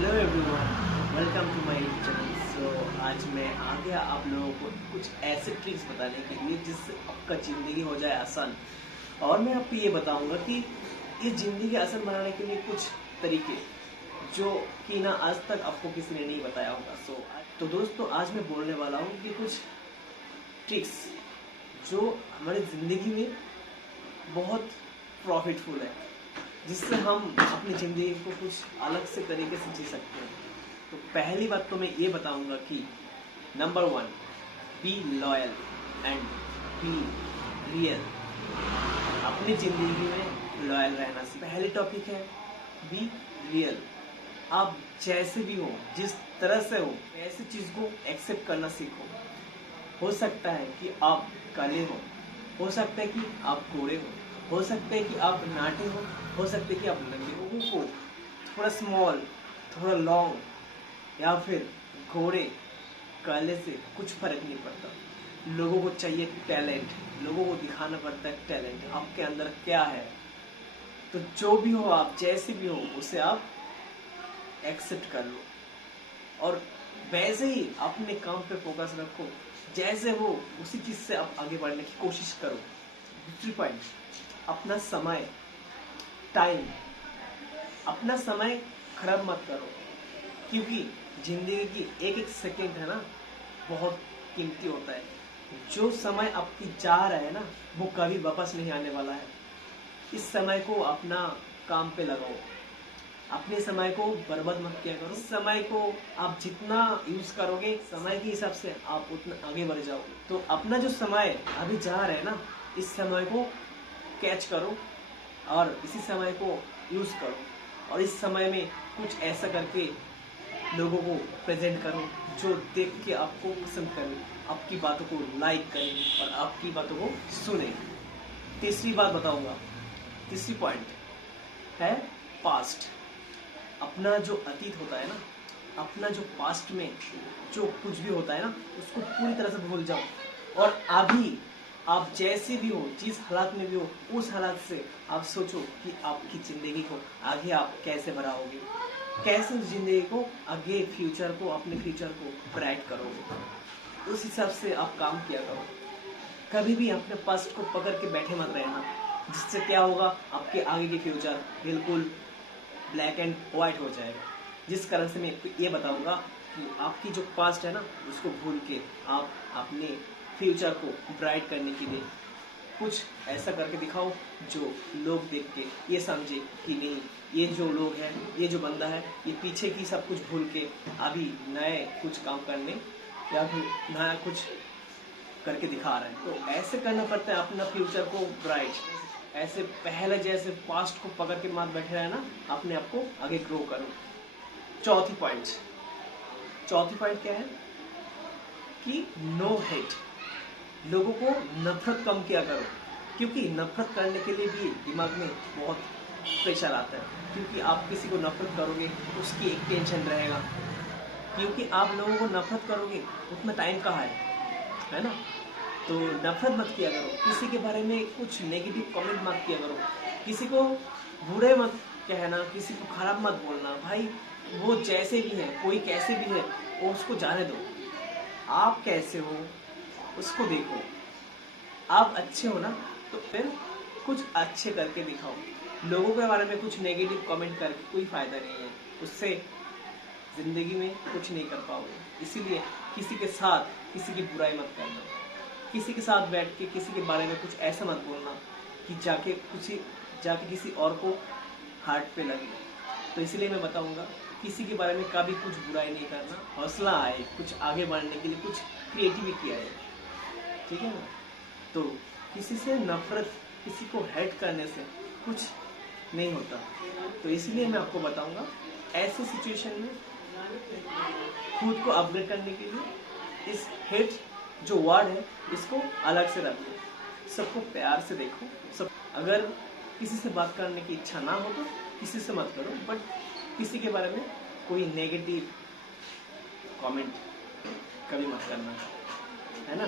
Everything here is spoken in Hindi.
Hello everyone, welcome to my channel. आज मैं आ गया आप लोगों को कुछ ऐसे ट्रिक्स बताने के लिए जिससे आपका ज़िंदगी हो जाए आसान। और मैं आपको ये बताऊंगा कि इस ज़िंदगी आसान बनाने के लिए कुछ तरीके जो कि ना आज तक आपको किसी ने नहीं बताया होगा। तो दोस्तों, आज मैं बोलने वाला हूँ कि कुछ ट्रिक्स जो हमारी ज़िंदगी में बहुत प्रॉफिटफुल है, जिससे हम अपनी ज़िंदगी को कुछ अलग से तरीके से जी सकते हैं। तो पहली बात तो मैं ये बताऊंगा कि number 1, be loyal and be real. अपनी ज़िंदगी में लॉयल रहना सीखो। पहली टॉपिक है बी रियल। आप जैसे भी हो, जिस तरह से हो, ऐसी चीज़ को एक्सेप्ट करना सीखो। हो सकता है कि आप काले हो सकता है कि आप गोरे हो सकता है कि आप नाटे हो सकता है कि आप लंबे हो। लोगों को थोड़ा स्मॉल, थोड़ा लॉन्ग या फिर गोरे काले से कुछ फर्क नहीं पड़ता। लोगों को चाहिए टैलेंट, लोगों को दिखाना पड़ता है टैलेंट आपके अंदर क्या है। तो जो भी हो, आप जैसे भी हो, उसे आप एक्सेप्ट कर लो और वैसे ही अपने काम पे फोकस रखो। जैसे हो उसी चीज से आप आगे बढ़ने की कोशिश करो। दूसरी पॉइंट, अपना समय, टाइम, अपना समय खराब मत करो, क्योंकि जिंदगी की एक एक सेकंड है ना, बहुत कीमती होता है। जो समय आपकी जा रहा है ना, वो कभी वापस नहीं आने वाला है। इस समय को अपना काम पे लगाओ, अपने समय को बर्बाद मत किया करो। समय को आप जितना यूज करोगे, समय के हिसाब से आप उतना आगे बढ़ जाओगे। तो अपना जो समय अभी जा रहा है ना, इस समय को कैच करो और इसी समय को यूज करो। और इस समय में कुछ ऐसा करके लोगों को प्रेजेंट करो जो देख के आपको पसंद करें, आपकी बातों को लाइक करें और आपकी बातों को सुने। तीसरी बात बताऊंगा, तीसरी पॉइंट है पास्ट। अपना जो अतीत होता है ना, अपना जो पास्ट में जो कुछ भी होता है ना, उसको पूरी तरह से भूल जाओ और अभी आप जैसे भी हो, जिस हालात में भी हो, उस हालात से आप सोचो कि आपकी ज़िंदगी को आगे आप कैसे बढ़ाओगे, कैसे उस ज़िंदगी को आगे, फ्यूचर को, अपने फ्यूचर को ब्राइट करोगे। उस हिसाब से आप काम किया करो। कभी भी अपने पास्ट को पकड़ के बैठे मत रहना, जिससे क्या होगा, आपके आगे के फ्यूचर बिल्कुल ब्लैक एंड वाइट हो जाएगा। जिस कारण से मैं ये बताऊंगा कि आपकी जो पास्ट है ना, उसको भूल के आप अपने फ्यूचर को ब्राइट करने के लिए कुछ ऐसा करके दिखाओ जो लोग देख के ये समझे कि नहीं, ये जो लोग हैं, ये जो बंदा है, ये पीछे की सब कुछ भूल के अभी नए कुछ काम करने या फिर नया कुछ करके दिखा रहा है। तो ऐसे करना पड़ता है अपना फ्यूचर को ब्राइट। ऐसे पहले जैसे पास्ट को पकड़ के मत बैठे रहना, अपने आप को आगे ग्रो करो। चौथी पॉइंट क्या है कि नो हेट। लोगों को नफरत कम किया करो, क्योंकि नफरत करने के लिए भी दिमाग में बहुत प्रेशर आता है। क्योंकि आप किसी को नफरत करोगे, उसकी एक टेंशन रहेगा। क्योंकि आप लोगों को नफरत करोगे, उतना टाइम कहाँ है ना। तो नफरत मत किया करो, किसी के बारे में कुछ नेगेटिव कमेंट मत किया करो, किसी को बुरे मत कहना, किसी को खराब मत बोलना। भाई वो जैसे भी है, कोई कैसे भी है, वो उसको जाने दो। आप कैसे हो उसको देखो। आप अच्छे हो ना, तो फिर कुछ अच्छे करके दिखाओ। लोगों के बारे में कुछ नेगेटिव कमेंट करके कोई फायदा नहीं है, उससे जिंदगी में कुछ नहीं कर पाओगे। इसीलिए किसी के साथ किसी की बुराई मत करना, किसी के साथ बैठ के किसी के बारे में कुछ ऐसा मत बोलना कि जाके किसी और को हार्ट पे लगे। तो इसलिए मैं बताऊंगा, किसी के बारे में कभी कुछ बुराई नहीं करना। हौसला आए कुछ आगे बढ़ने के लिए, कुछ क्रिएटिविटी आए, ठीक है ना। तो किसी से नफरत, किसी को हेट करने से कुछ नहीं होता। तो इसलिए मैं आपको बताऊंगा, ऐसे सिचुएशन में खुद को अपग्रेड करने के लिए इस हेट जो वर्ड है, इसको अलग से रखो, सबको प्यार से देखो। सब अगर किसी से बात करने की इच्छा ना हो तो किसी से मत करो, बट किसी के बारे में कोई नेगेटिव कमेंट कभी मत करना, है ना।